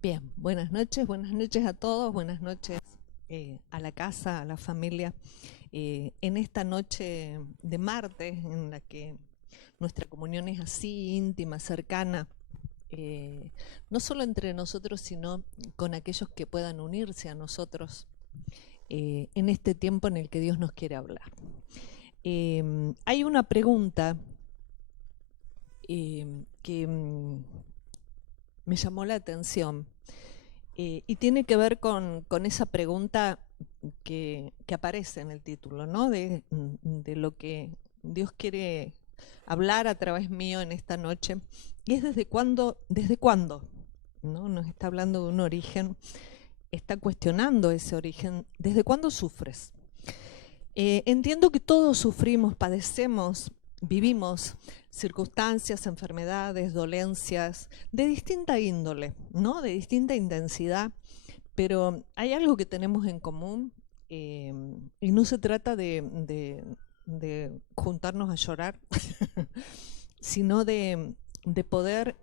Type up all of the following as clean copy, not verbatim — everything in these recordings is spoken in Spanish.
Bien, buenas noches a todos, buenas noches a la casa, a la familia. En esta noche de martes, en la que nuestra comunión es así íntima, cercana, no solo entre nosotros, sino con aquellos que puedan unirse a nosotros en este tiempo en el que Dios nos quiere hablar. Hay una pregunta que me llamó la atención y tiene que ver con esa pregunta que aparece en el título, ¿no? De lo que Dios quiere hablar a través mío en esta noche. Y es desde cuándo, ¿no? Nos está hablando de un origen, está cuestionando ese origen. ¿Desde cuándo sufres? Entiendo que todos sufrimos, padecemos, vivimos circunstancias, enfermedades, dolencias de distinta índole, ¿no? De distinta intensidad, pero hay algo que tenemos en común y no se trata de juntarnos a llorar, sino de poder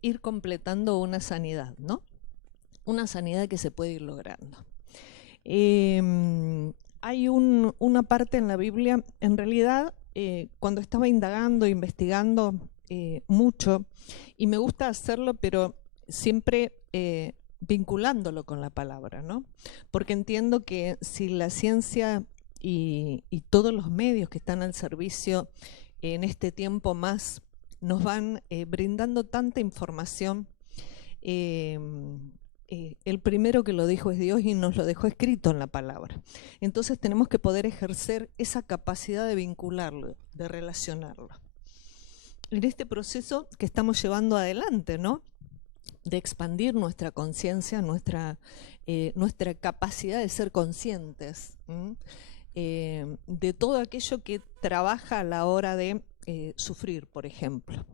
ir completando una sanidad, ¿no? Una sanidad que se puede ir logrando. Hay una parte en la Biblia, en realidad, cuando estaba indagando, investigando mucho, y me gusta hacerlo, pero siempre vinculándolo con la palabra, ¿no? Porque entiendo que si la ciencia y todos los medios que están al servicio en este tiempo más nos van brindando tanta información, el primero que lo dijo es Dios y nos lo dejó escrito en la palabra. Entonces tenemos que poder ejercer esa capacidad de vincularlo, de relacionarlo. En este proceso que estamos llevando adelante, ¿no? De expandir nuestra conciencia, nuestra capacidad de ser conscientes, de todo aquello que trabaja a la hora de sufrir, por ejemplo.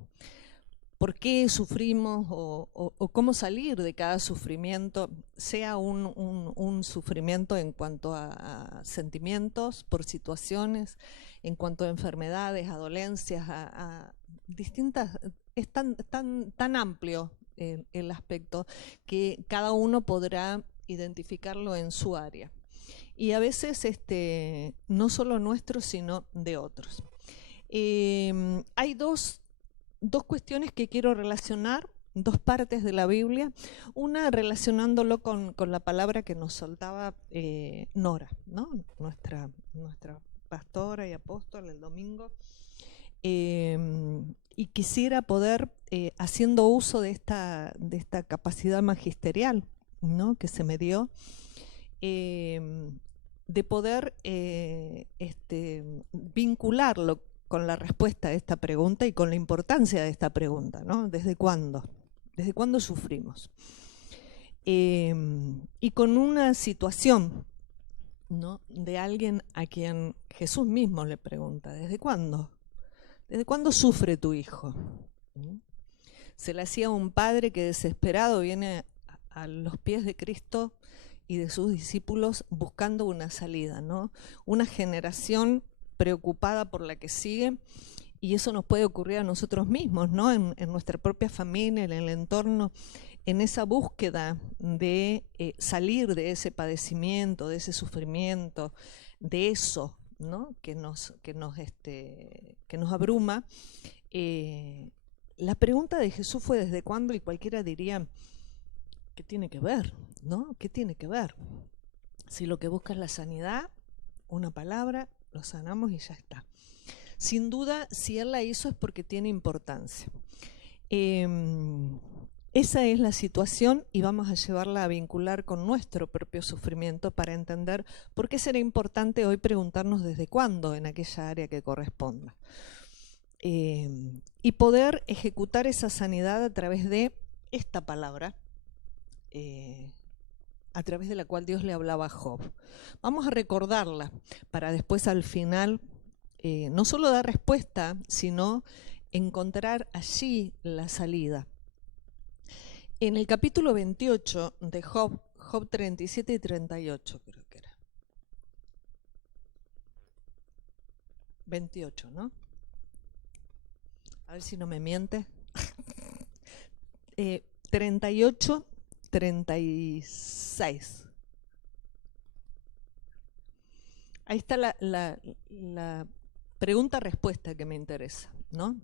¿Por qué sufrimos o cómo salir de cada sufrimiento, sea un sufrimiento en cuanto a sentimientos, por situaciones, en cuanto a enfermedades, a dolencias, a distintas, es tan amplio el aspecto que cada uno podrá identificarlo en su área. Y a veces no solo nuestro, sino de otros. Hay dos cuestiones que quiero relacionar, dos partes de la Biblia, una relacionándolo con la palabra que nos soltaba Nora, ¿no? Nuestra pastora y apóstol el domingo, y quisiera poder, haciendo uso de esta capacidad magisterial, ¿no? Que se me dio, de poder vincularlo con la respuesta a esta pregunta y con la importancia de esta pregunta, ¿no? ¿Desde cuándo? ¿Desde cuándo sufrimos? Y con una situación, ¿no? De alguien a quien Jesús mismo le pregunta, ¿desde cuándo? ¿Desde cuándo sufre tu hijo? Se le hacía un padre que desesperado viene a los pies de Cristo y de sus discípulos buscando una salida, ¿no? Una generación preocupada por la que sigue, y eso nos puede ocurrir a nosotros mismos, ¿no? En nuestra propia familia, en el entorno, en esa búsqueda de salir de ese padecimiento, de ese sufrimiento, de eso, ¿no? que nos abruma. La pregunta de Jesús fue ¿desde cuándo? Y cualquiera diría, ¿qué tiene que ver? ¿No? ¿Qué tiene que ver? Si lo que busca es la sanidad, una palabra, lo sanamos y ya está. Sin duda, si Él la hizo es porque tiene importancia. Esa es la situación y vamos a llevarla a vincular con nuestro propio sufrimiento para entender por qué será importante hoy preguntarnos desde cuándo en aquella área que corresponda. Y poder ejecutar esa sanidad a través de esta palabra, a través de la cual Dios le hablaba a Job. Vamos a recordarla para después al final no solo dar respuesta, sino encontrar allí la salida. En el capítulo 28 de Job, Job 37 y 38 creo que era. 28, ¿no? A ver si no me miente. 38, 36. Ahí está la pregunta-respuesta que me interesa, ¿no?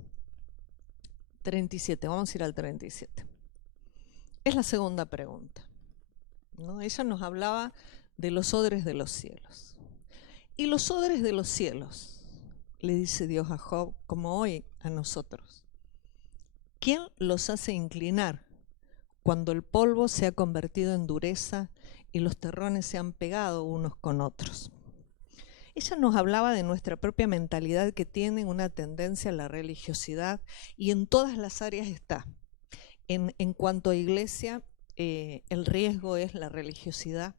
37, vamos a ir al 37. Es la segunda pregunta, ¿no? Ella nos hablaba de los odres de los cielos. Y los odres de los cielos, le dice Dios a Job, como hoy a nosotros. ¿Quién los hace inclinar cuando el polvo se ha convertido en dureza y los terrones se han pegado unos con otros? Ella nos hablaba de nuestra propia mentalidad, que tiene una tendencia a la religiosidad, y en todas las áreas está. En cuanto a iglesia, el riesgo es la religiosidad.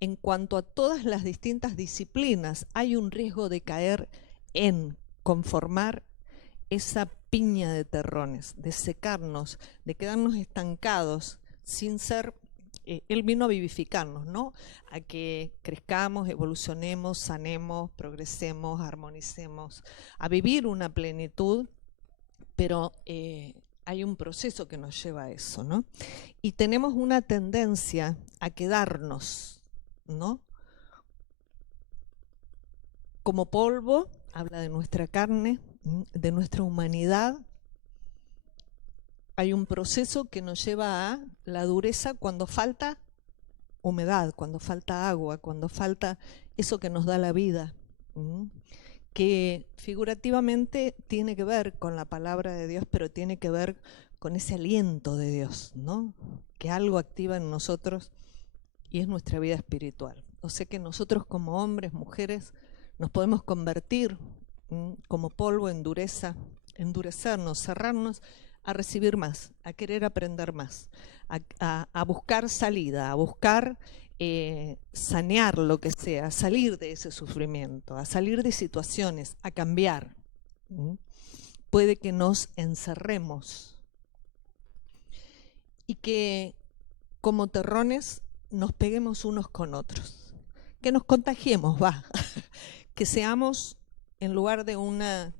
En cuanto a todas las distintas disciplinas, hay un riesgo de caer en conformar esa piña de terrones, de secarnos, de quedarnos estancados sin ser. Él vino a vivificarnos, ¿no? A que crezcamos, evolucionemos, sanemos, progresemos, armonicemos, a vivir una plenitud, pero hay un proceso que nos lleva a eso, ¿no? Y tenemos una tendencia a quedarnos, ¿no? Como polvo, habla de nuestra carne, de nuestra humanidad. Hay un proceso que nos lleva a la dureza cuando falta humedad, cuando falta agua, cuando falta eso que nos da la vida, que figurativamente tiene que ver con la palabra de Dios, pero tiene que ver con ese aliento de Dios, ¿no? Que algo activa en nosotros y es nuestra vida espiritual. O sea que nosotros como hombres, mujeres, nos podemos convertir como polvo en dureza, endurecernos, cerrarnos a recibir más, a querer aprender más, a buscar salida, a buscar sanear lo que sea, a salir de ese sufrimiento, a salir de situaciones, a cambiar. Puede que nos encerremos y que como terrones nos peguemos unos con otros, que nos contagiemos, que seamos, en lugar de una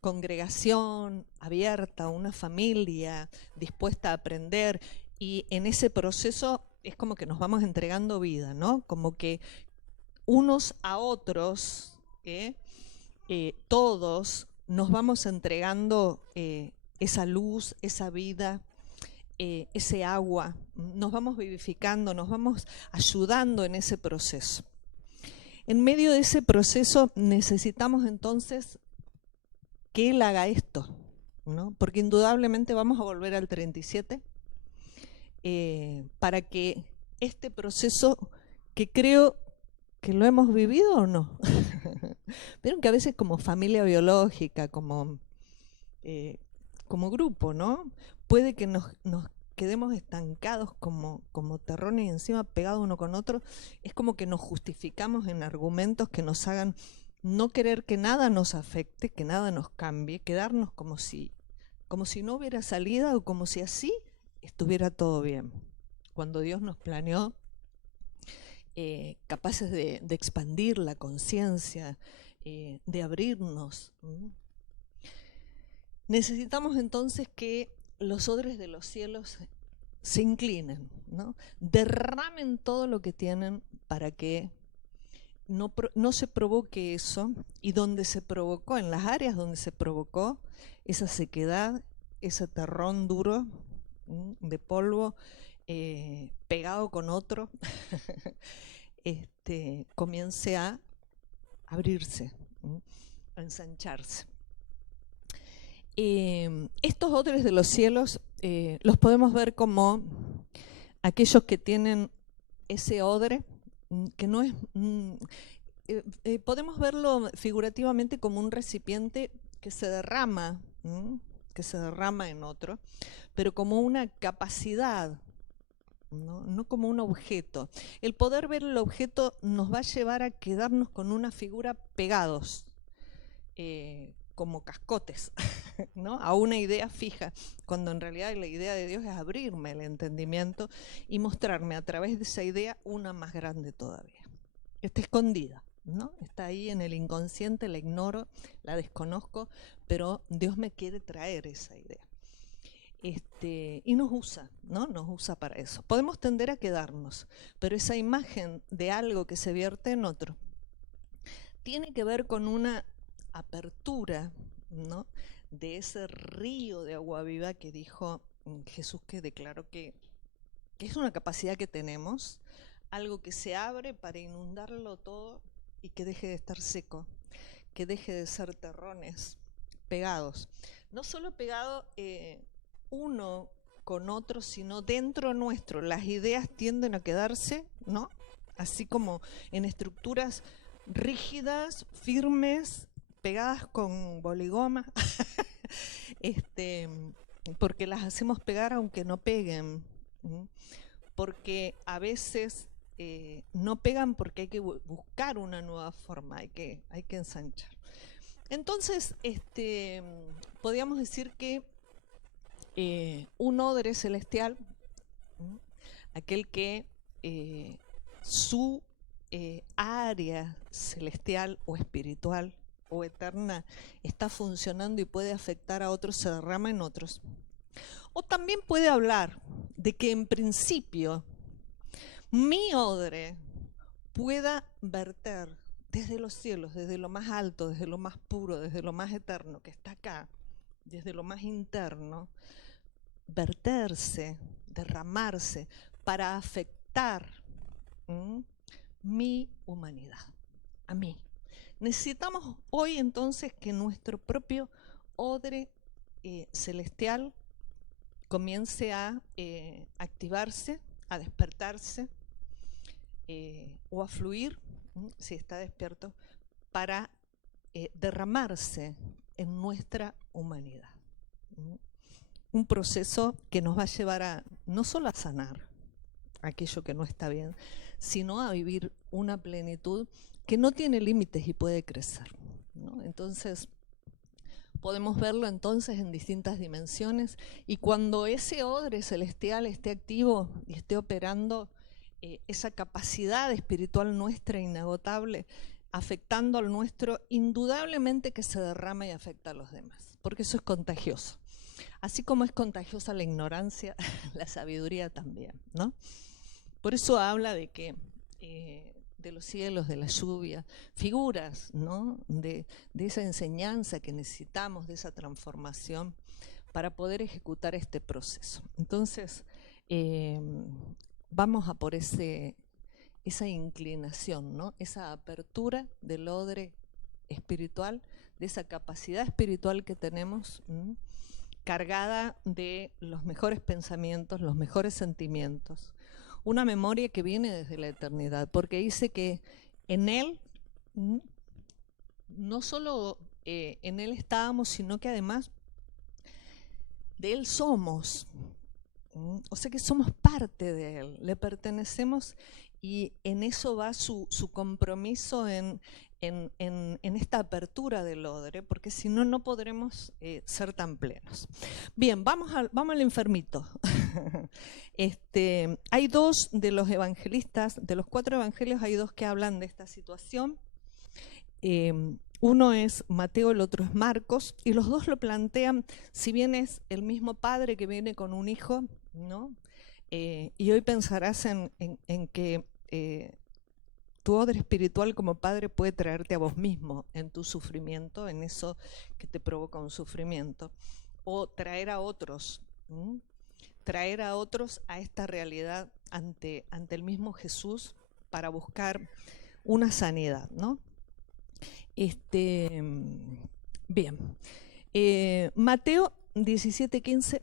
congregación abierta, una familia dispuesta a aprender, y en ese proceso es como que nos vamos entregando vida, ¿no? Como que unos a otros, todos nos vamos entregando esa luz, esa vida, ese agua, nos vamos vivificando, nos vamos ayudando en ese proceso. En medio de ese proceso necesitamos entonces que Él haga esto, ¿no? Porque indudablemente vamos a volver al 37 para que este proceso, que creo que lo hemos vivido o no. Vieron que a veces como familia biológica, como grupo, ¿no? Puede que nos quedemos estancados como terrones y encima pegados uno con otro. Es como que nos justificamos en argumentos que nos hagan no querer que nada nos afecte, que nada nos cambie, quedarnos como si no hubiera salida, o como si así estuviera todo bien. Cuando Dios nos planeó capaces de expandir la conciencia, de abrirnos. Necesitamos entonces que los odres de los cielos se inclinen, ¿no? Derramen todo lo que tienen para que no se provoque eso, y donde se provocó, en las áreas donde se provocó esa sequedad, ese terrón duro de polvo pegado con otro, comience a abrirse, a ensancharse. Estos odres de los cielos los podemos ver como aquellos que tienen ese odre, que no es... podemos verlo figurativamente como un recipiente que se derrama en otro, pero como una capacidad, no como un objeto. El poder ver el objeto nos va a llevar a quedarnos con una figura pegados, como cascotes, ¿no? A una idea fija, cuando en realidad la idea de Dios es abrirme el entendimiento y mostrarme a través de esa idea una más grande todavía. Está escondida, ¿no? Está ahí en el inconsciente, la ignoro, la desconozco, pero Dios me quiere traer esa idea. y nos usa, ¿no? Nos usa para eso. Podemos tender a quedarnos, pero esa imagen de algo que se vierte en otro tiene que ver con una apertura, ¿no?, de ese río de agua viva que dijo Jesús, que declaró que es una capacidad que tenemos, algo que se abre para inundarlo todo y que deje de estar seco, que deje de ser terrones pegados. No solo pegado uno con otro, sino dentro nuestro. Las ideas tienden a quedarse, ¿no?, así como en estructuras rígidas, firmes, pegadas con boligoma, porque las hacemos pegar aunque no peguen, porque a veces no pegan porque hay que buscar una nueva forma, hay que ensanchar. Entonces, podríamos decir que un odre celestial, aquel que su área celestial o espiritual o eterna está funcionando y puede afectar a otros, se derrama en otros. O también puede hablar de que en principio mi odre pueda verter desde los cielos, desde lo más alto, desde lo más puro, desde lo más eterno que está acá, desde lo más interno, verterse, derramarse para afectar mi humanidad, a mí. Necesitamos hoy entonces que nuestro propio odre celestial comience a activarse, a despertarse o a fluir, si está despierto, para derramarse en nuestra humanidad. Un proceso que nos va a llevar a no solo a sanar aquello que no está bien, sino a vivir una plenitud que no tiene límites y puede crecer, ¿no? Entonces, podemos verlo entonces en distintas dimensiones, y cuando ese odre celestial esté activo y esté operando, esa capacidad espiritual nuestra inagotable, afectando al nuestro, indudablemente que se derrama y afecta a los demás, porque eso es contagioso. Así como es contagiosa la ignorancia, la sabiduría también, ¿no? Por eso habla de que de los cielos, de la lluvia, figuras, ¿no?, de esa enseñanza que necesitamos, de esa transformación para poder ejecutar este proceso. Entonces, vamos a por esa inclinación, ¿no?, esa apertura del odre espiritual, de esa capacidad espiritual que tenemos, cargada de los mejores pensamientos, los mejores sentimientos, una memoria que viene desde la eternidad, porque dice que en Él, no solo en Él estábamos, sino que además de Él somos. O sea que somos parte de Él, le pertenecemos, y en eso va su compromiso en esta apertura del odre, porque si no, no podremos ser tan plenos. Bien, vamos al enfermito. Hay dos de los evangelistas, de los 4 evangelios, hay 2 que hablan de esta situación. Uno es Mateo, el otro es Marcos, y los 2 lo plantean, si bien es el mismo padre que viene con un hijo, ¿no? Y hoy pensarás en que tu odre espiritual como padre puede traerte a vos mismo en tu sufrimiento, en eso que te provoca un sufrimiento, o traer a otros, traer a otros a esta realidad ante el mismo Jesús para buscar una sanidad, ¿no? Bien, Mateo 17:15.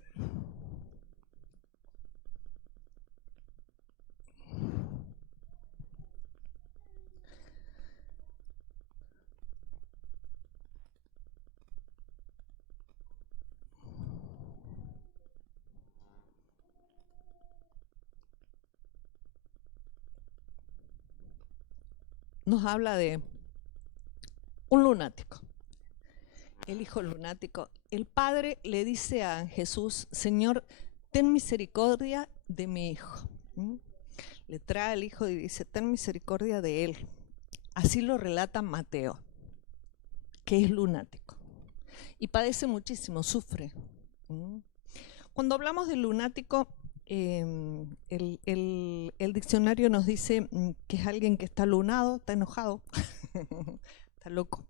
Nos habla de un lunático, el hijo lunático. El padre le dice a Jesús: Señor, ten misericordia de mi hijo. Le trae al hijo y dice: ten misericordia de él. Así lo relata Mateo, que es lunático y padece muchísimo, sufre. Cuando hablamos de lunático, el diccionario nos dice que es alguien que está lunado, está enojado, está loco.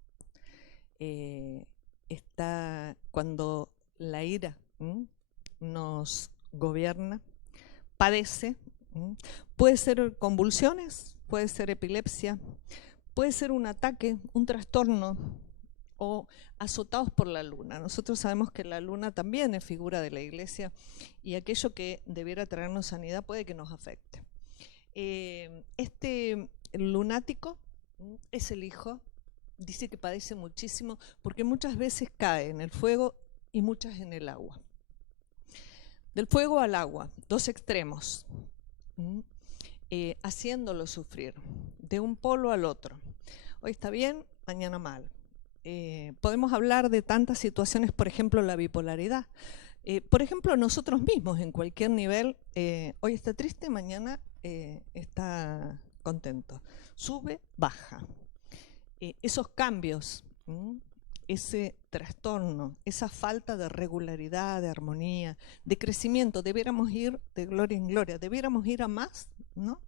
Está cuando la ira nos gobierna, padece. Puede ser convulsiones, puede ser epilepsia, puede ser un ataque, un trastorno, o azotados por la luna. Nosotros sabemos que la luna también es figura de la iglesia y aquello que debiera traernos sanidad puede que nos afecte. Este lunático es el hijo, dice que padece muchísimo porque muchas veces cae en el fuego y muchas en el agua. Del fuego al agua, dos extremos, haciéndolo sufrir, de un polo al otro. Hoy está bien, mañana mal. Podemos hablar de tantas situaciones, por ejemplo, la bipolaridad. Por ejemplo, nosotros mismos en cualquier nivel, hoy está triste, mañana está contento. Sube, baja. Esos cambios, ese trastorno, esa falta de regularidad, de armonía, de crecimiento, debiéramos ir de gloria en gloria, debiéramos ir a más, ¿no?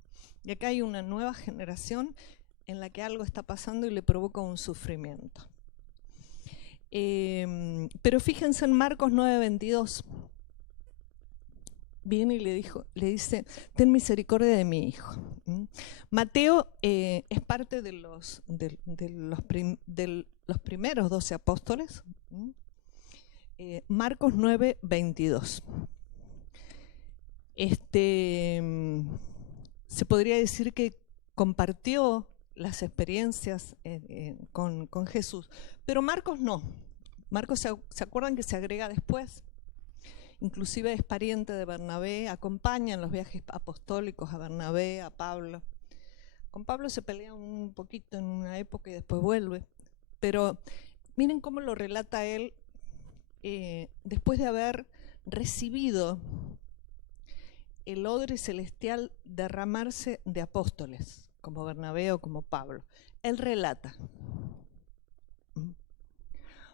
Y acá hay una nueva generación en la que algo está pasando y le provoca un sufrimiento. Pero fíjense en Marcos 9:22. Viene y le dice, ten misericordia de mi hijo. Mateo es parte de los primeros 12 apóstoles. Marcos 9:22. Se podría decir que compartió las experiencias con Jesús, pero Marcos no. Marcos, ¿se acuerdan que se agrega después? Inclusive es pariente de Bernabé, acompaña en los viajes apostólicos a Bernabé, a Pablo. Con Pablo se pelea un poquito en una época y después vuelve, pero miren cómo lo relata él después de haber recibido el odre celestial derramarse de apóstoles, como Bernabé o como Pablo. Él relata.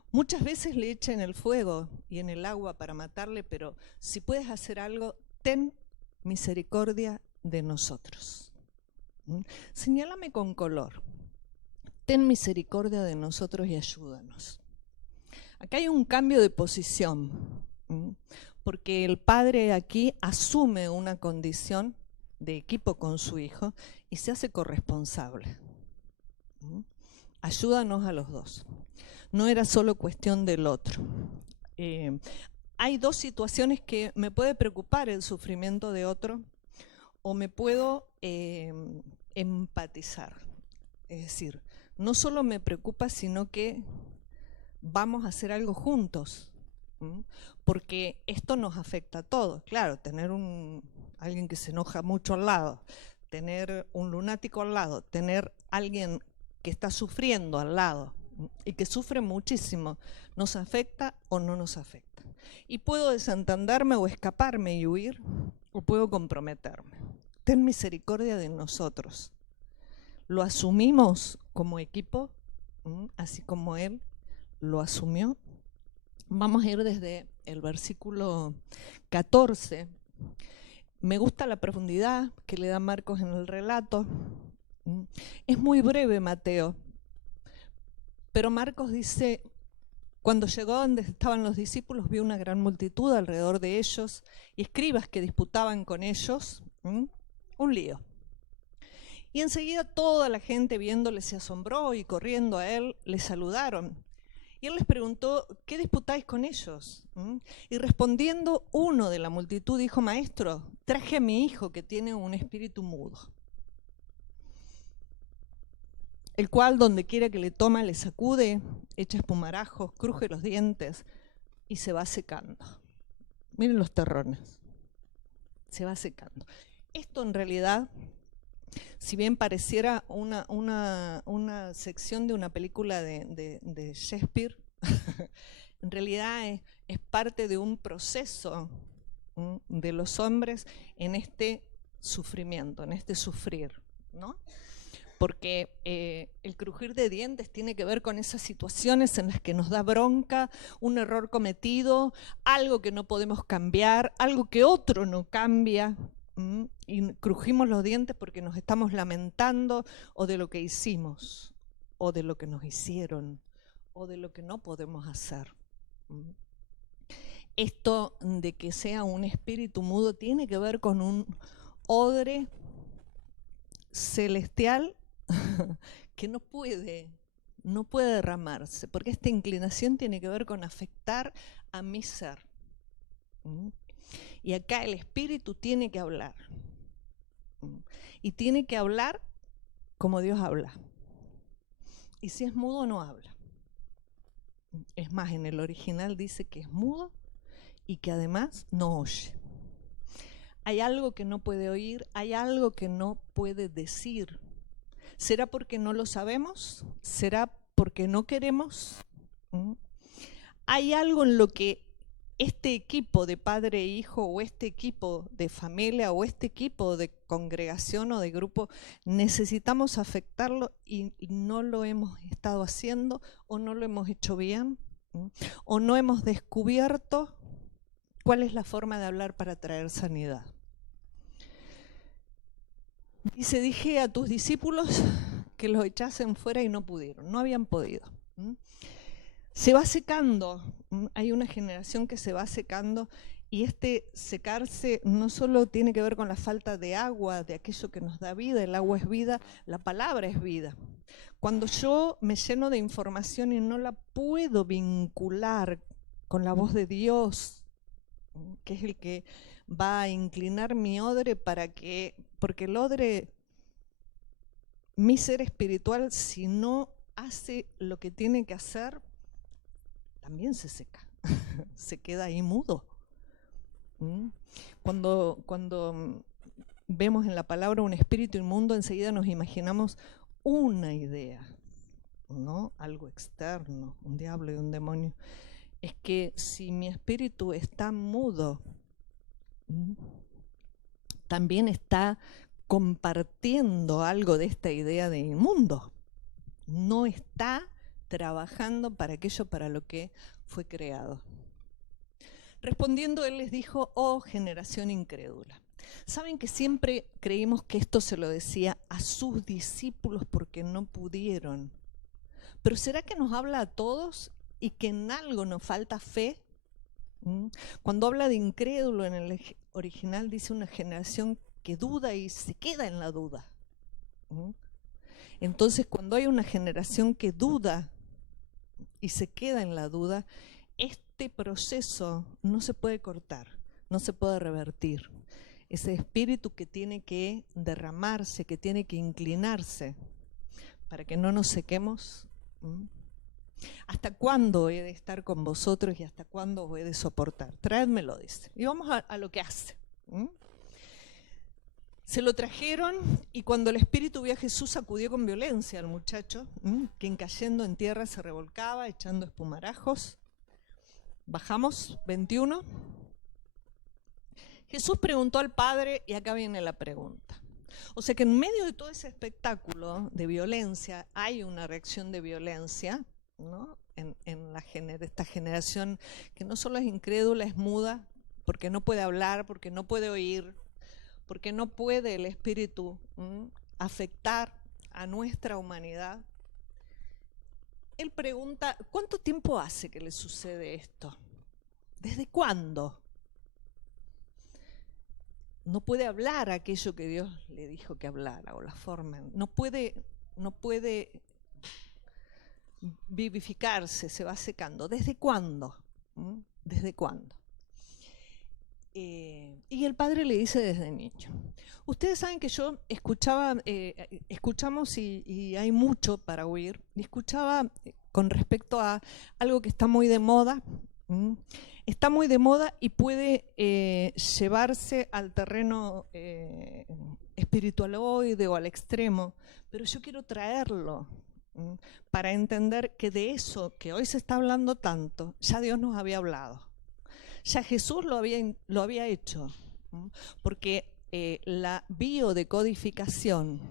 Muchas veces le echan el fuego y en el agua para matarle, pero si puedes hacer algo, ten misericordia de nosotros. Señálame con color. Ten misericordia de nosotros y ayúdanos. Acá hay un cambio de posición, porque el padre aquí asume una condición de equipo con su hijo y se hace corresponsable. Ayúdanos a los dos. No era solo cuestión del otro. Hay dos situaciones que me puede preocupar el sufrimiento de otro o me puedo empatizar. Es decir, no solo me preocupa, sino que vamos a hacer algo juntos, porque esto nos afecta a todos. Claro, tener alguien que se enoja mucho al lado, tener un lunático al lado, tener alguien que está sufriendo al lado y que sufre muchísimo, ¿nos afecta o no nos afecta? Y puedo desentenderme o escaparme y huir, o puedo comprometerme. Ten misericordia de nosotros. Lo asumimos como equipo, así como él lo asumió. Vamos a ir desde el versículo 14. Me gusta la profundidad que le da Marcos en el relato. Es muy breve Mateo, pero Marcos dice, cuando llegó donde estaban los discípulos, vio una gran multitud alrededor de ellos y escribas que disputaban con ellos, un lío. Y enseguida toda la gente viéndole se asombró y corriendo a él le saludaron. Y él les preguntó, ¿qué disputáis con ellos? Y respondiendo uno de la multitud dijo, maestro, traje a mi hijo que tiene un espíritu mudo, el cual donde quiera que le toma le sacude, echa espumarajos, cruje los dientes y se va secando. Miren los terrones, se va secando. Esto en realidad, si bien pareciera una sección de una película de Shakespeare, en realidad es parte de un proceso de los hombres en este sufrimiento, en este sufrir, ¿no? porque el crujir de dientes tiene que ver con esas situaciones en las que nos da bronca, un error cometido, algo que no podemos cambiar, algo que otro no cambia, y crujimos los dientes porque nos estamos lamentando o de lo que hicimos, o de lo que nos hicieron, o de lo que no podemos hacer. Esto de que sea un espíritu mudo tiene que ver con un odre celestial que no puede derramarse, porque esta inclinación tiene que ver con afectar a mi ser. Y acá el espíritu tiene que hablar. Y tiene que hablar como Dios habla. Y si es mudo, no habla. Es más, en el original dice que es mudo y que además no oye. Hay algo que no puede oír, hay algo que no puede decir. ¿Será porque no lo sabemos? ¿Será porque no queremos? Hay algo en lo que este equipo de padre e hijo, o este equipo de familia, o este equipo de congregación o de grupo, necesitamos afectarlo y no lo hemos estado haciendo, o no lo hemos hecho bien, o no hemos descubierto cuál es la forma de hablar para traer sanidad. Dice, dije a tus discípulos que los echasen fuera y no pudieron, no habían podido. Se va secando, hay una generación que se va secando, y este secarse no solo tiene que ver con la falta de agua, de aquello que nos da vida, el agua es vida, la palabra es vida. Cuando yo me lleno de información y no la puedo vincular con la voz de Dios, que es el que va a inclinar mi odre porque el odre, mi ser espiritual, si no hace lo que tiene que hacer, también se seca, se queda ahí mudo. Cuando vemos en la palabra un espíritu inmundo, enseguida nos imaginamos una idea, ¿no? Algo externo, un diablo y un demonio. Es que si mi espíritu está mudo, también está compartiendo algo de esta idea de inmundo. No está trabajando para aquello para lo que fue creado. Respondiendo, él les dijo, oh generación incrédula. Saben que siempre creímos que esto se lo decía a sus discípulos porque no pudieron. Pero ¿será que nos habla a todos y que en algo nos falta fe? Cuando habla de incrédulo en el original dice una generación que duda y se queda en la duda. Entonces, cuando hay una generación que duda y se queda en la duda, este proceso no se puede cortar, no se puede revertir. Ese espíritu que tiene que derramarse, que tiene que inclinarse para que no nos sequemos. ¿Hasta cuándo he de estar con vosotros y hasta cuándo os he de soportar? Traédmelo, dice. Y vamos a lo que hace. Se lo trajeron y cuando el espíritu vio a Jesús sacudió con violencia al muchacho, quien cayendo en tierra se revolcaba, echando espumarajos. Bajamos, 21. Jesús preguntó al Padre, y acá viene la pregunta. O sea que en medio de todo ese espectáculo de violencia hay una reacción de violencia, ¿no? En esta generación que no solo es incrédula, es muda, porque no puede hablar, porque no puede oír, porque no puede el espíritu afectar a nuestra humanidad. Él pregunta, ¿cuánto tiempo hace que le sucede esto? ¿Desde cuándo? No puede hablar aquello que Dios le dijo que hablara, o la forma. No puede vivificarse, se va secando. ¿Desde cuándo? ¿Desde cuándo? Y el padre le dice desde niño. Ustedes saben que yo escuchamos y hay mucho para oír. Y escuchaba con respecto a algo que está muy de moda. Está muy de moda y puede llevarse al terreno espiritualoide o al extremo. Pero yo quiero traerlo para entender que de eso que hoy se está hablando tanto, ya Dios nos había hablado. Ya Jesús lo había hecho, porque la biodecodificación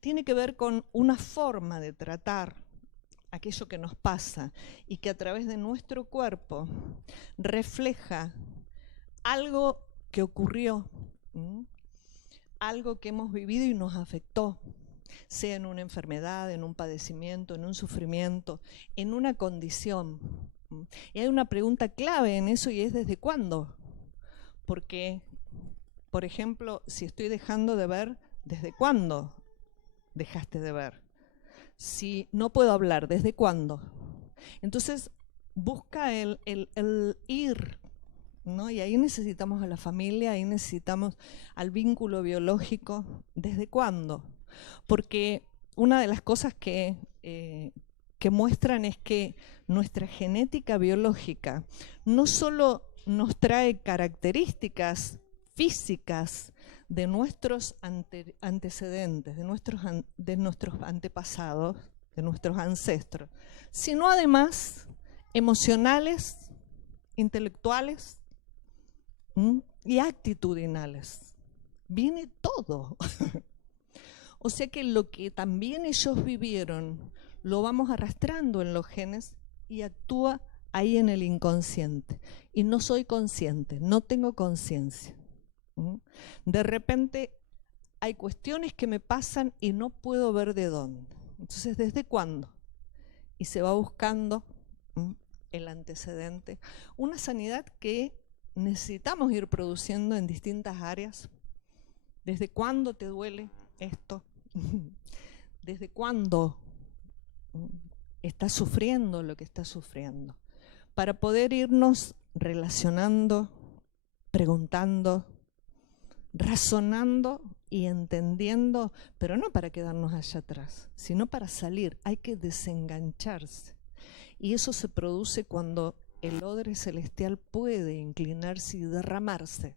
Tiene que ver con una forma de tratar aquello que nos pasa y que a través de nuestro cuerpo refleja algo que ocurrió, algo que hemos vivido y nos afectó, sea en una enfermedad, en un padecimiento, en un sufrimiento, en una condición. Y hay una pregunta clave en eso y es ¿desde cuándo? Porque, por ejemplo, si estoy dejando de ver, ¿desde cuándo dejaste de ver? Si no puedo hablar, ¿desde cuándo? Entonces, busca el ir, ¿no? Y ahí necesitamos a la familia, ahí necesitamos al vínculo biológico. ¿Desde cuándo? Porque una de las cosas que muestran es que nuestra genética biológica no solo nos trae características físicas de nuestros antecedentes, de nuestros antepasados, de nuestros ancestros, sino además emocionales, intelectuales y actitudinales. Viene todo. O sea que lo que también ellos vivieron lo vamos arrastrando en los genes y actúa ahí en el inconsciente. Y no soy consciente, no tengo conciencia. De repente hay cuestiones que me pasan y no puedo ver de dónde. Entonces, ¿desde cuándo? Y se va buscando el antecedente. Una sanidad que necesitamos ir produciendo en distintas áreas. ¿Desde cuándo te duele esto? ¿Desde cuándo estás sufriendo lo que estás sufriendo? Para poder irnos relacionando, preguntando, razonando y entendiendo, pero no para quedarnos allá atrás, sino para salir. Hay que desengancharse. Y eso se produce cuando el odre celestial puede inclinarse y derramarse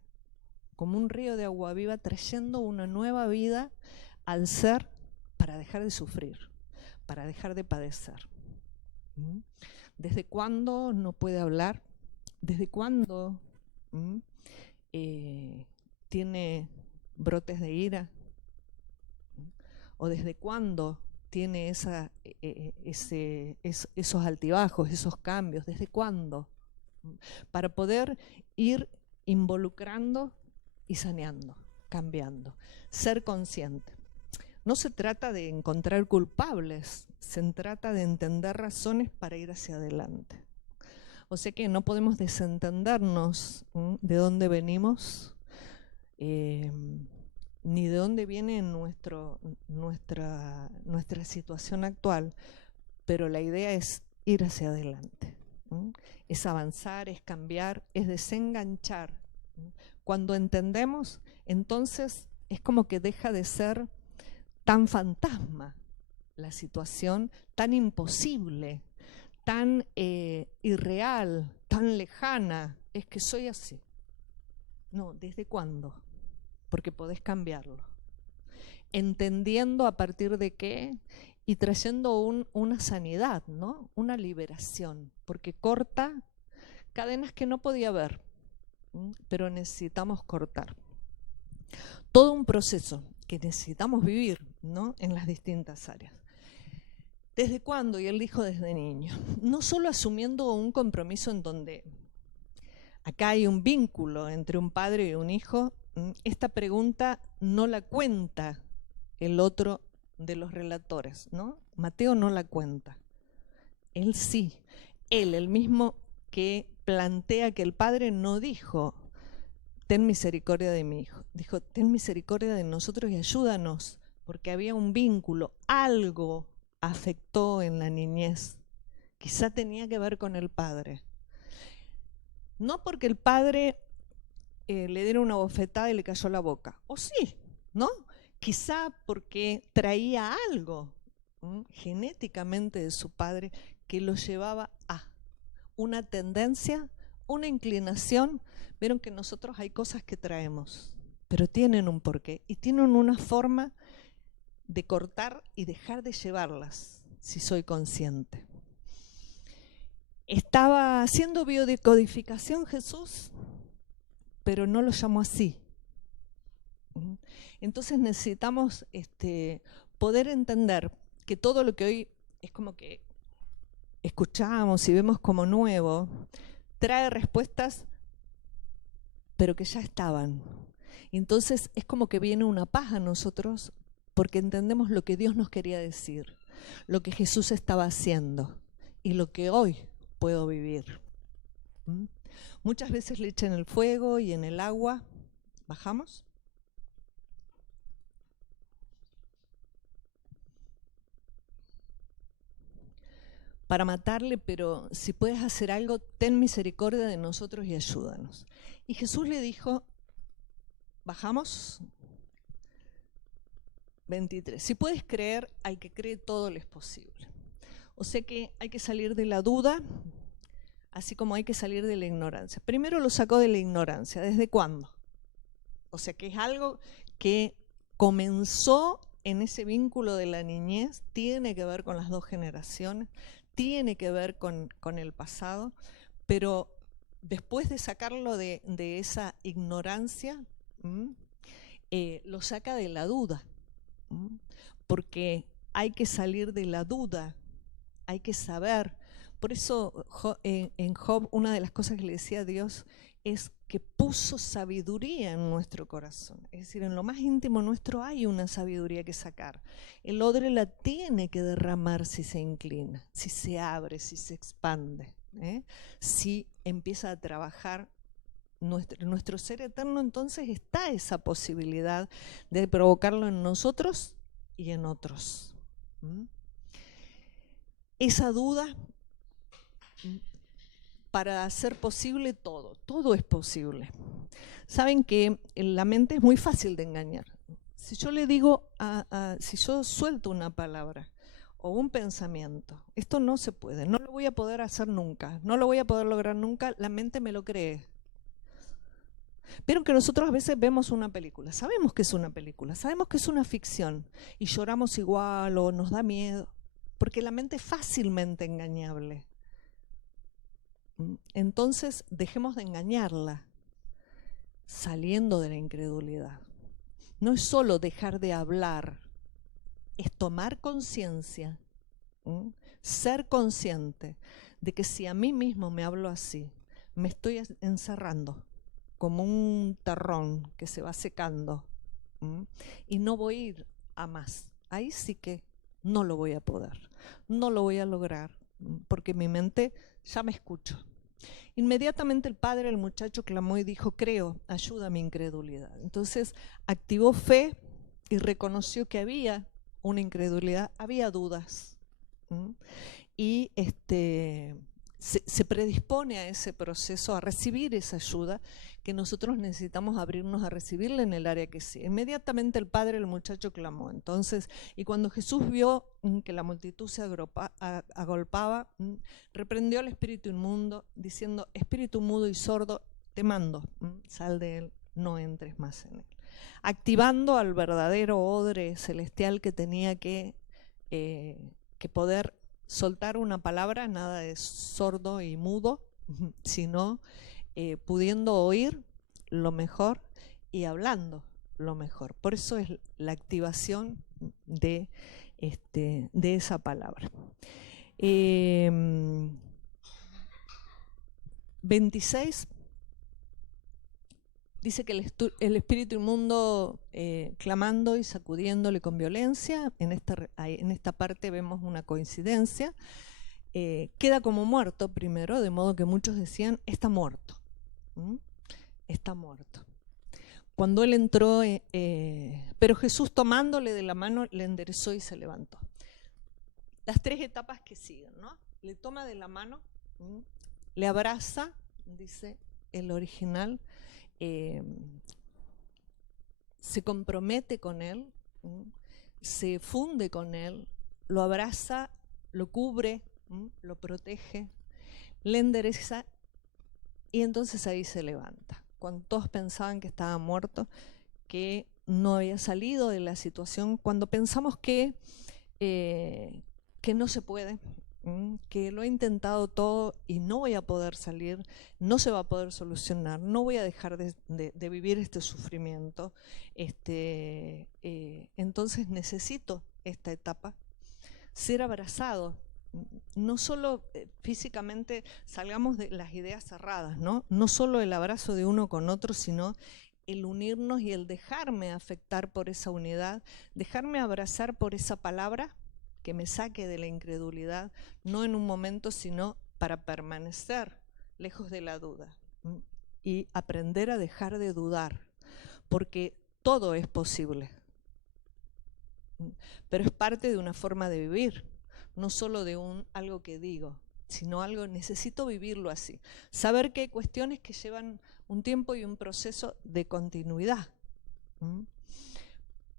como un río de agua viva, trayendo una nueva vida al ser para dejar de sufrir, para dejar de padecer. ¿Desde cuándo no puede hablar? ¿Desde cuándo tiene brotes de ira? ¿O desde cuándo tiene esos altibajos, esos cambios? ¿Desde cuándo? Para poder ir involucrando y saneando, cambiando, ser consciente. No se trata de encontrar culpables, se trata de entender razones para ir hacia adelante. O sea que no podemos desentendernos de dónde venimos, ni de dónde viene nuestra situación actual, pero la idea es ir hacia adelante. Es avanzar, es cambiar, es desenganchar. Cuando entendemos, entonces es como que deja de ser tan fantasma la situación, tan imposible, tan irreal, tan lejana. Es que soy así. No, ¿desde cuándo? Porque podés cambiarlo. Entendiendo a partir de qué y trayendo una sanidad, ¿no? Una liberación, porque corta cadenas que no podía ver, pero necesitamos cortar. Todo un proceso que necesitamos vivir, ¿no? En las distintas áreas. ¿Desde cuándo? Y él dijo desde niño. No solo asumiendo un compromiso en donde acá hay un vínculo entre un padre y un hijo. Esta pregunta no la cuenta el otro de los relatores, ¿no? Mateo no la cuenta. Él sí. Él, el mismo que plantea que el padre no dijo ten misericordia de mi hijo. Dijo, ten misericordia de nosotros y ayúdanos, porque había un vínculo, algo afectó en la niñez. Quizá tenía que ver con el padre. No porque el padre le diera una bofetada y le cayó la boca. O sí, ¿no? Quizá porque traía algo genéticamente de su padre que lo llevaba a una tendencia, una inclinación. Vieron que nosotros hay cosas que traemos, pero tienen un porqué y tienen una forma de cortar y dejar de llevarlas, si soy consciente. Estaba haciendo biodecodificación Jesús, pero no lo llamó así. Entonces necesitamos poder entender que todo lo que hoy es como que escuchamos y vemos como nuevo, trae respuestas, pero que ya estaban. Entonces es como que viene una paz a nosotros porque entendemos lo que Dios nos quería decir, lo que Jesús estaba haciendo y lo que hoy puedo vivir. Muchas veces le echan el fuego y en el agua. ¿Bajamos? Para matarle, pero si puedes hacer algo, ten misericordia de nosotros y ayúdanos. Y Jesús le dijo, ¿bajamos? 23. Si puedes creer, al que cree todo le es posible. O sea que hay que salir de la duda, así como hay que salir de la ignorancia. Primero lo sacó de la ignorancia. ¿Desde cuándo? O sea que es algo que comenzó en ese vínculo de la niñez, tiene que ver con las dos generaciones, tiene que ver con el pasado, pero después de sacarlo de esa ignorancia, lo saca de la duda, porque hay que salir de la duda, hay que saber. Por eso en Job una de las cosas que le decía a Dios es que puso sabiduría en nuestro corazón. Es decir, en lo más íntimo nuestro hay una sabiduría que sacar. El odre la tiene que derramar si se inclina, si se abre, si se expande, si empieza a trabajar nuestro ser eterno. Entonces está esa posibilidad de provocarlo en nosotros y en otros. Esa duda, para hacer posible todo es posible. Saben que la mente es muy fácil de engañar. Si yo le digo, si yo suelto una palabra o un pensamiento, esto no se puede, no lo voy a poder hacer nunca, no lo voy a poder lograr nunca, la mente me lo cree. Pero que nosotros a veces vemos una película, sabemos que es una película, sabemos que es una ficción y lloramos igual o nos da miedo, porque la mente es fácilmente engañable. Entonces dejemos de engañarla, saliendo de la incredulidad. No es solo dejar de hablar, es tomar conciencia, ser consciente de que si a mí mismo me hablo así, me estoy encerrando como un terrón que se va secando, y no voy a ir a más. Ahí sí que no lo voy a poder, no lo voy a lograr, porque mi mente ya me escucho. Inmediatamente el padre, el muchacho clamó y dijo, creo, ayuda a mi incredulidad. Entonces activó fe y reconoció que había una incredulidad, había dudas. Y se predispone a ese proceso, a recibir esa ayuda que nosotros necesitamos abrirnos a recibirla en el área que sí. Inmediatamente el padre, el muchacho clamó. Entonces, y cuando Jesús vio que la multitud se agolpaba, reprendió al espíritu inmundo, diciendo, espíritu mudo y sordo, te mando, sal de él, no entres más en él. Activando al verdadero odre celestial que tenía que poder soltar una palabra, nada de sordo y mudo, sino pudiendo oír lo mejor y hablando lo mejor. Por eso es la activación de esa palabra. 26 dice que el espíritu inmundo clamando y sacudiéndole con violencia. En esta parte vemos una coincidencia. Queda como muerto primero, de modo que muchos decían, está muerto. Está muerto. Cuando él entró, pero Jesús tomándole de la mano, le enderezó y se levantó. Las tres etapas que siguen, ¿no? Le toma de la mano, le abraza, dice el original, se compromete con él, se funde con él, lo abraza, lo cubre, lo protege, le endereza y entonces ahí se levanta. Cuando todos pensaban que estaba muerto, que no había salido de la situación, cuando pensamos que no se puede, que lo he intentado todo y no voy a poder salir, no se va a poder solucionar, no voy a dejar de vivir este sufrimiento. Entonces necesito esta etapa, ser abrazado. No solo físicamente, salgamos de las ideas cerradas, ¿no? No solo el abrazo de uno con otro, sino el unirnos y el dejarme afectar por esa unidad, dejarme abrazar por esa palabra que me saque de la incredulidad, no en un momento, sino para permanecer lejos de la duda y aprender a dejar de dudar, porque todo es posible, pero es parte de una forma de vivir, no solo de algo que digo, sino algo, necesito vivirlo así. Saber que hay cuestiones que llevan un tiempo y un proceso de continuidad,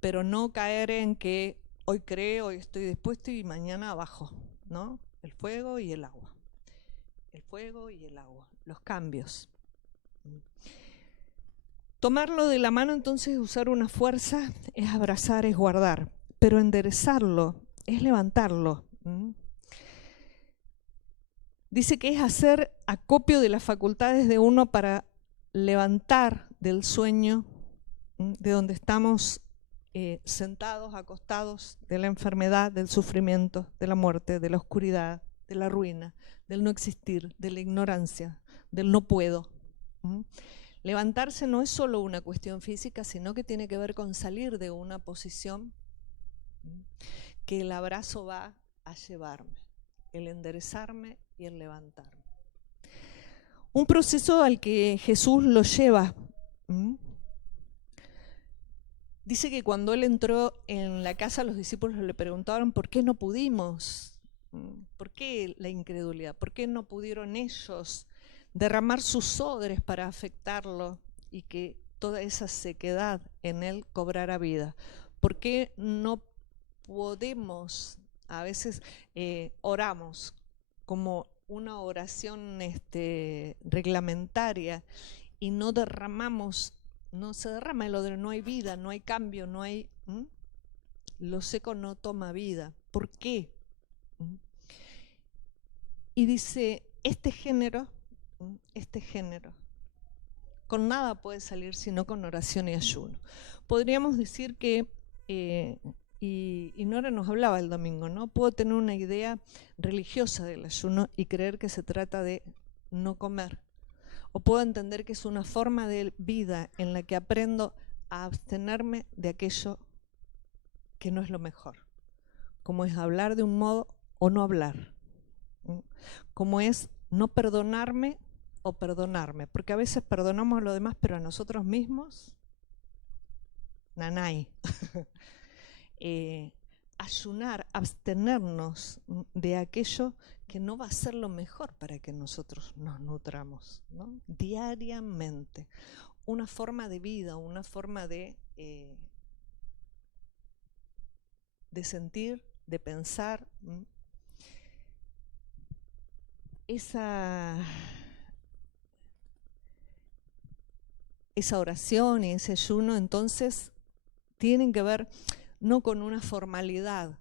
pero no caer en que hoy creo, hoy estoy dispuesto y mañana abajo, ¿no? El fuego y el agua. El fuego y el agua, los cambios. Tomarlo de la mano, entonces, usar una fuerza, es abrazar, es guardar, pero enderezarlo es levantarlo. Dice que es hacer acopio de las facultades de uno para levantar del sueño, de donde estamos sentados, acostados, de la enfermedad, del sufrimiento, de la muerte, de la oscuridad, de la ruina, del no existir, de la ignorancia, del no puedo. Levantarse no es solo una cuestión física, sino que tiene que ver con salir de una posición que el abrazo va a llevarme, el enderezarme y el levantarme. Un proceso al que Jesús lo lleva. Dice que cuando él entró en la casa, los discípulos le preguntaron por qué no pudimos, por qué la incredulidad, por qué no pudieron ellos derramar sus odres para afectarlo y que toda esa sequedad en él cobrara vida. ¿Por qué no podemos, a veces oramos como una oración reglamentaria y no derramamos, no se derrama el odre, no hay vida, no hay cambio, no hay... Lo seco no toma vida. ¿Por qué? Y dice, este género, con nada puede salir sino con oración y ayuno. Podríamos decir que, y Nora nos hablaba el domingo, ¿no? Puedo tener una idea religiosa del ayuno y creer que se trata de no comer. O puedo entender que es una forma de vida en la que aprendo a abstenerme de aquello que no es lo mejor. Como es hablar de un modo o no hablar. Como es no perdonarme o perdonarme. Porque a veces perdonamos a los demás, pero a nosotros mismos, nanay. Ayunar, abstenernos de aquello que no va a ser lo mejor para que nosotros nos nutramos, ¿no? Diariamente. Una forma de vida, una forma de sentir, de pensar. Esa oración y ese ayuno, entonces, tienen que ver no con una formalidad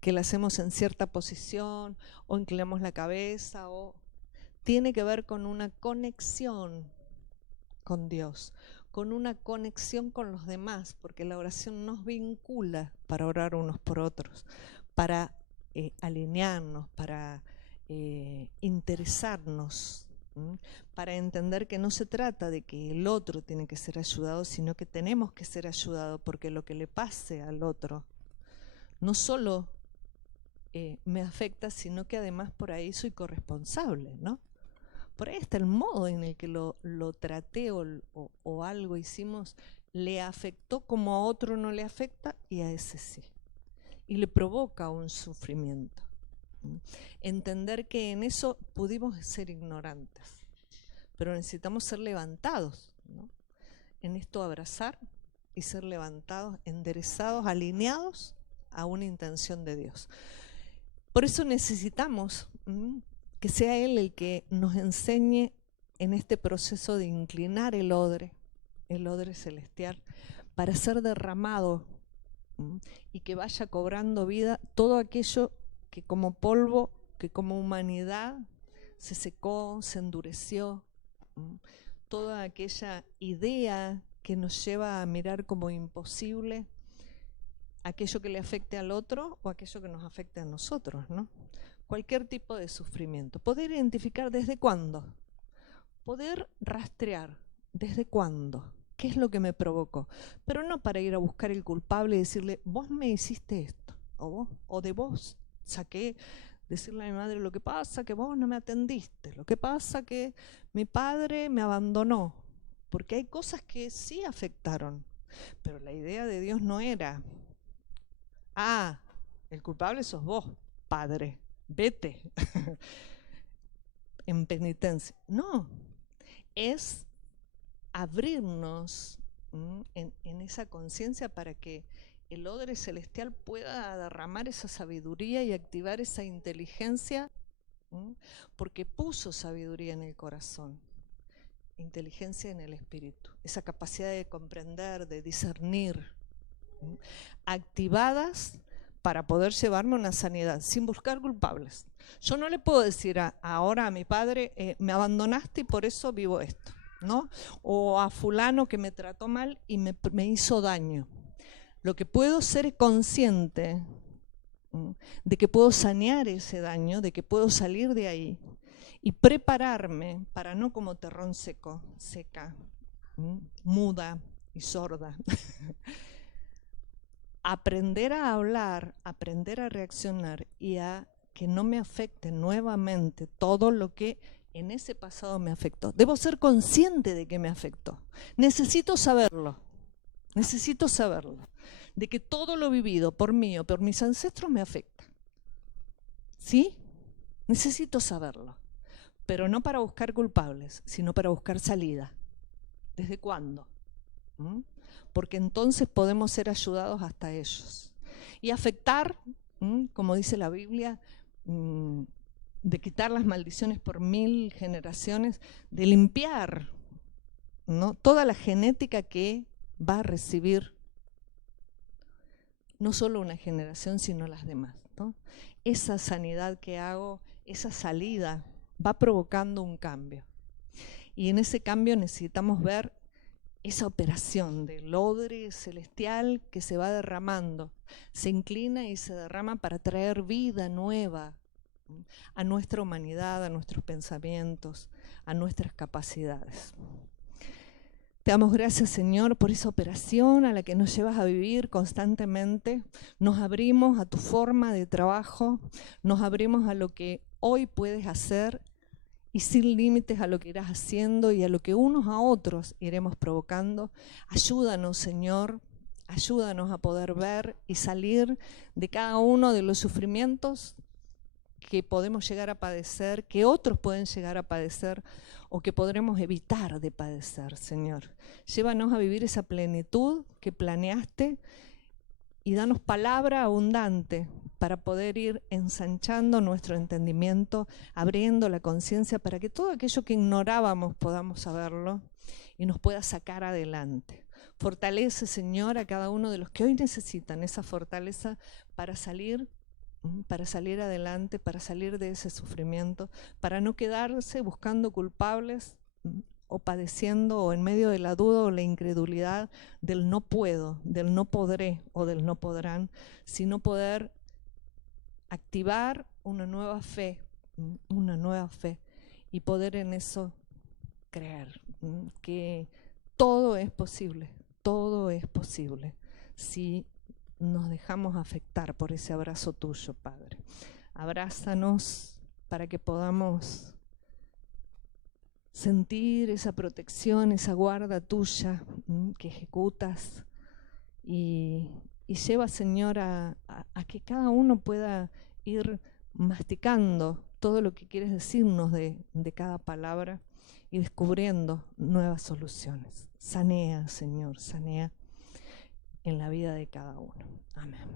que la hacemos en cierta posición o inclinamos la cabeza, o tiene que ver con una conexión con Dios, con una conexión con los demás, porque la oración nos vincula para orar unos por otros, para alinearnos, para interesarnos, para entender que no se trata de que el otro tiene que ser ayudado, sino que tenemos que ser ayudados, porque lo que le pase al otro no solo me afecta, sino que además por ahí soy corresponsable, ¿no? Por ahí está el modo en el que lo traté o algo hicimos, le afectó como a otro no le afecta y a ese sí. Y le provoca un sufrimiento. Entender que en eso pudimos ser ignorantes, pero necesitamos ser levantados, ¿no? En esto abrazar y ser levantados, enderezados, alineados a una intención de Dios. Por eso necesitamos que sea Él el que nos enseñe en este proceso de inclinar el odre celestial, para ser derramado y que vaya cobrando vida todo aquello que como polvo que como humanidad se secó, se endureció. Toda aquella idea que nos lleva a mirar como imposible aquello que le afecte al otro o aquello que nos afecte a nosotros, ¿no? Cualquier tipo de sufrimiento. Poder identificar desde cuándo. Poder rastrear desde cuándo. ¿Qué es lo que me provocó? Pero no para ir a buscar el culpable y decirle, vos me hiciste esto, o de vos saqué, decirle a mi madre, lo que pasa que vos no me atendiste, lo que pasa que mi padre me abandonó, porque hay cosas que sí afectaron, pero la idea de Dios no era, el culpable sos vos, padre, vete en penitencia. No, es abrirnos en esa conciencia para que el odre celestial pueda derramar esa sabiduría y activar esa inteligencia, porque puso sabiduría en el corazón, inteligencia en el espíritu, esa capacidad de comprender, de discernir, activadas para poder llevarme a una sanidad, sin buscar culpables. Yo no le puedo decir ahora a mi padre, me abandonaste y por eso vivo esto, ¿no? O a fulano que me trató mal y me hizo daño. Lo que puedo ser consciente de que puedo sanear ese daño, de que puedo salir de ahí y prepararme para no como terrón seco, seca, muda y sorda. Aprender a hablar, aprender a reaccionar y a que no me afecte nuevamente todo lo que en ese pasado me afectó. Debo ser consciente de que me afectó. Necesito saberlo, de que todo lo vivido por mí o por mis ancestros me afecta. ¿Sí? Necesito saberlo, pero no para buscar culpables, sino para buscar salida. ¿Desde cuándo? Porque entonces podemos ser ayudados hasta ellos. Y afectar, como dice la Biblia, de quitar las maldiciones por 1000 generaciones, de limpiar, ¿no?, toda la genética que va a recibir no solo una generación, sino las demás, ¿no? Esa sanidad que hago, esa salida, va provocando un cambio. Y en ese cambio necesitamos ver esa operación del odre celestial que se va derramando, se inclina y se derrama para traer vida nueva a nuestra humanidad, a nuestros pensamientos, a nuestras capacidades. Te damos gracias, Señor, por esa operación a la que nos llevas a vivir constantemente. Nos abrimos a tu forma de trabajo, nos abrimos a lo que hoy puedes hacer y sin límites a lo que irás haciendo y a lo que unos a otros iremos provocando. Ayúdanos, Señor, ayúdanos a poder ver y salir de cada uno de los sufrimientos que podemos llegar a padecer, que otros pueden llegar a padecer o que podremos evitar de padecer, Señor. Llévanos a vivir esa plenitud que planeaste y danos palabra abundante para poder ir ensanchando nuestro entendimiento, abriendo la conciencia para que todo aquello que ignorábamos podamos saberlo y nos pueda sacar adelante. Fortalece, Señor, a cada uno de los que hoy necesitan esa fortaleza para salir adelante, para salir de ese sufrimiento, para no quedarse buscando culpables o padeciendo o en medio de la duda o la incredulidad del no puedo, del no podré o del no podrán, sino poder activar una nueva fe y poder en eso creer que todo es posible si nos dejamos afectar por ese abrazo tuyo, Padre. Abrázanos para que podamos sentir esa protección, esa guarda tuya que ejecutas y lleva, Señor, a que cada uno pueda ir masticando todo lo que quieres decirnos de cada palabra y descubriendo nuevas soluciones. Sanea, Señor, sanea en la vida de cada uno. Amén.